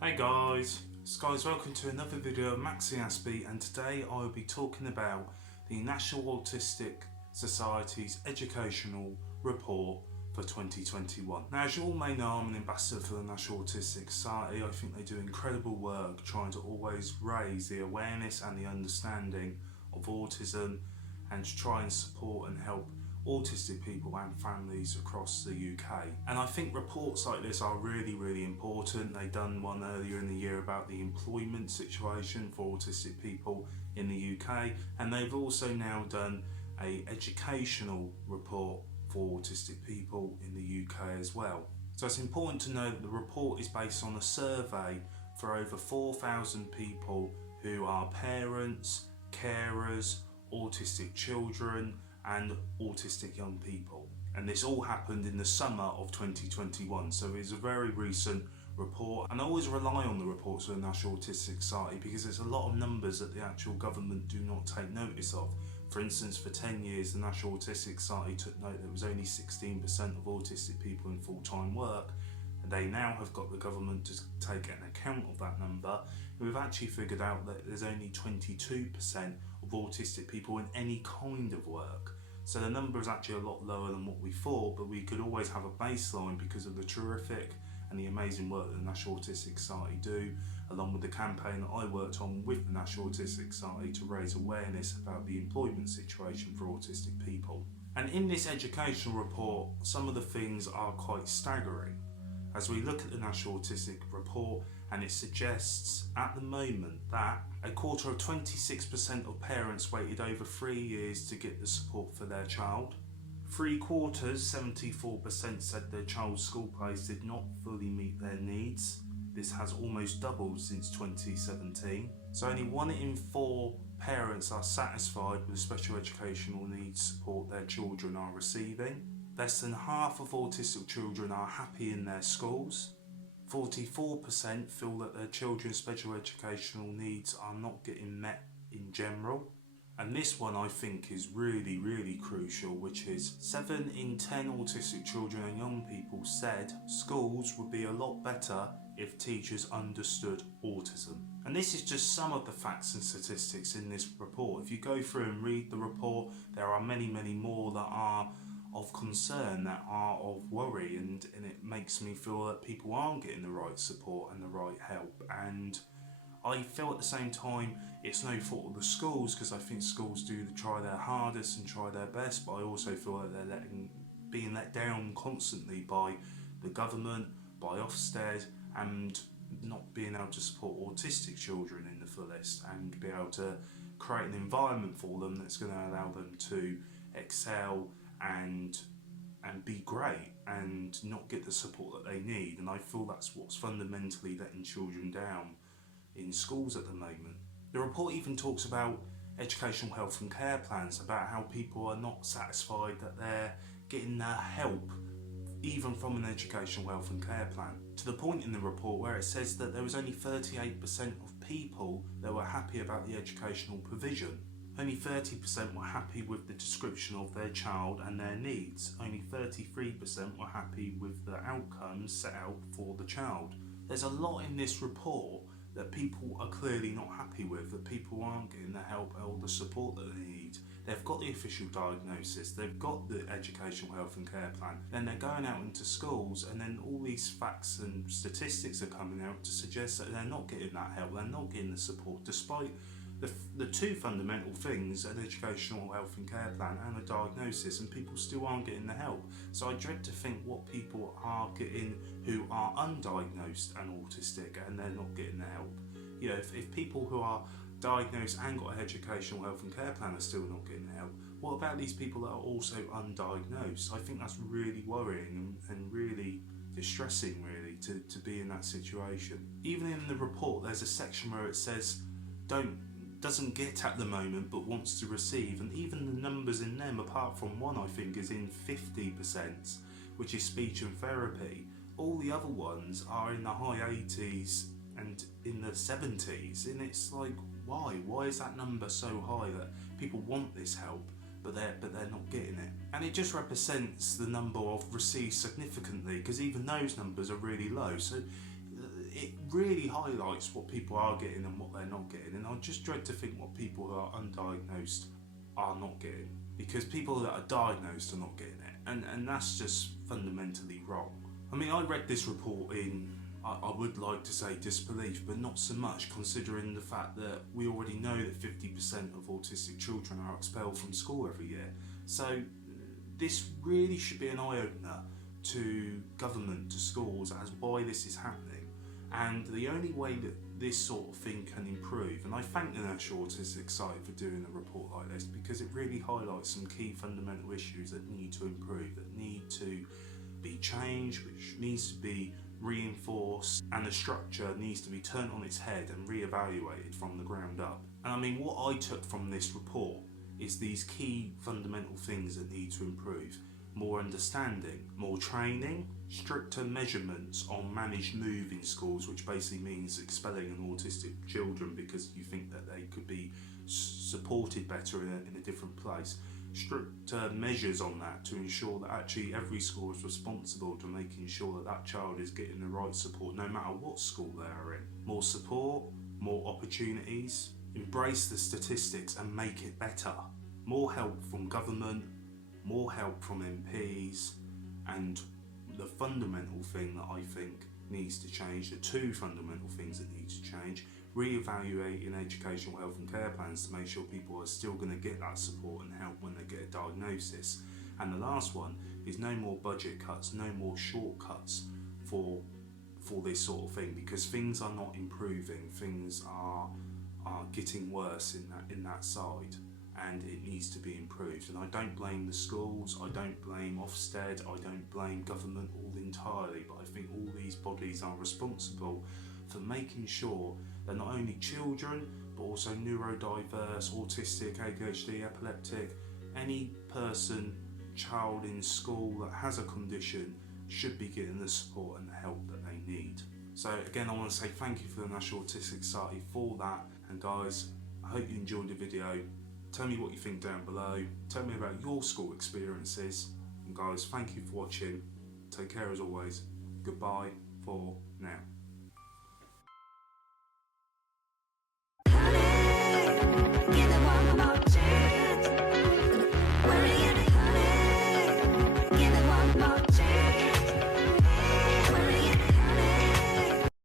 Hey guys, welcome to another video of MaxiAspie, and today I will be talking about the National Autistic Society's educational report for 2021. Now, as you all may know, I'm an ambassador for the National Autistic Society. I think they do incredible work trying to always raise the awareness and the understanding of autism and to try and support and help autistic people and families across the UK. And I think reports like this are really important. They've done one earlier in the year about the employment situation for autistic people in the UK, and they've also now done an educational report for autistic people in the UK as well. So it's important to know that the report is based on a survey for over 4,000 people who are parents, carers, autistic children and autistic young people, and this all happened in the summer of 2021, so it's a very recent report. And I always rely on the reports of the National Autistic Society because there's a lot of numbers that the actual government do not take notice of. For instance, for 10 years the National Autistic Society took note that there was only 16% of autistic people in full-time work, and they now have got the government to take an account of that number. We've actually figured out that there's only 22% of autistic people in any kind of work. So the number is actually a lot lower than what we thought, but we could always have a baseline because of the terrific and the amazing work that the National Autistic Society do, along with the campaign that I worked on with the National Autistic Society to raise awareness about the employment situation for autistic people. And in this educational report, some of the things are quite staggering. As we look at the National Autistic Report, and it suggests at the moment that a quarter of 26% of parents waited over 3 years to get the support for their child. 3/4, 74% said their child's school place did not fully meet their needs. This has almost doubled since 2017. So only 1 in 4 parents are satisfied with the special educational needs support their children are receiving. Less than half of autistic children are happy in their schools. 44% feel that their children's special educational needs are not getting met in general. And this one I think is really crucial, which is 7 in 10 autistic children and young people said schools would be a lot better if teachers understood autism. And this is just some of the facts and statistics in this report. If you go through and read the report, there are many more that are of concern, that are of worry, and it makes me feel that people aren't getting the right support and the right help. And I feel at the same time it's no fault of the schools, because I think schools do try their hardest and try their best, but I also feel that they're being let down constantly by the government, by Ofsted, and not being able to support autistic children in the fullest and be able to create an environment for them that's going to allow them to excel and be great and not get the support that they need. And I feel that's what's fundamentally letting children down in schools at the moment. The report even talks about educational health and care plans, about how people are not satisfied that they're getting their help even from an educational health and care plan, to the point in the report where it says that there was only 38% of people that were happy about the educational provision. Only 30% were happy with the description of their child and their needs. Only 33% were happy with the outcomes set out for the child. There's a lot in this report that people are clearly not happy with, that people aren't getting the help or the support that they need. They've got the official diagnosis, they've got the educational health and care plan, then they're going out into schools, and then all these facts and statistics are coming out to suggest that they're not getting that help, they're not getting the support, despite the two fundamental things, an educational health and care plan and a diagnosis, and people still aren't getting the help. So I dread to think what people are getting who are undiagnosed and autistic and they're not getting the help. You know, if people who are diagnosed and got an educational health and care plan are still not getting the help, what about these people that are also undiagnosed? I think that's really worrying and really distressing, really, to be in that situation. Even in the report there's a section where it says doesn't get at the moment but wants to receive, and even the numbers in them, apart from one I think is in 50%, which is speech and therapy, all the other ones are in the high 80s and in the 70s, and it's like, why is that number so high that people want this help but they're not getting it? And it just represents the number of received significantly, because even those numbers are really low. So it really highlights what people are getting and what they're not getting, and I just dread to think what people who are undiagnosed are not getting, because people that are diagnosed are not getting it, and that's just fundamentally wrong. I mean, I read this report in, I would like to say disbelief, but not so much, considering the fact that we already know that 50% of autistic children are expelled from school every year. So this really should be an eye-opener to government, to schools, as why this is happening. And the only way that this sort of thing can improve, and I thank the National Autistic Society for doing a report like this, because it really highlights some key fundamental issues that need to improve, that need to be changed, which needs to be reinforced, and the structure needs to be turned on its head and re-evaluated from the ground up. And I mean, what I took from this report is these key fundamental things that need to improve: more understanding, more training, stricter measurements on managed move in schools, which basically means expelling an autistic children because you think that they could be supported better in a different place. Stricter measures on that to ensure that actually every school is responsible to making sure that that child is getting the right support no matter what school they are in. More support, more opportunities, embrace the statistics and make it better. More help from government, more help from MPs, and the fundamental thing that I think needs to change, the two fundamental things that need to change: re-evaluating educational health and care plans to make sure people are still going to get that support and help when they get a diagnosis. And the last one is no more budget cuts, no more shortcuts for this sort of thing, because things are not improving, things are getting worse in that side, and it needs to be improved. And I don't blame the schools, I don't blame Ofsted, I don't blame government all entirely, but I think all these bodies are responsible for making sure that not only children, but also neurodiverse, autistic, ADHD, epileptic, any person, child in school that has a condition should be getting the support and the help that they need. So again, I want to say thank you for the National Autistic Society for that. And guys, I hope you enjoyed the video. Tell me what you think down below. Tell me about your school experiences. And guys, thank you for watching. Take care as always. Goodbye for now. Give it one more chance.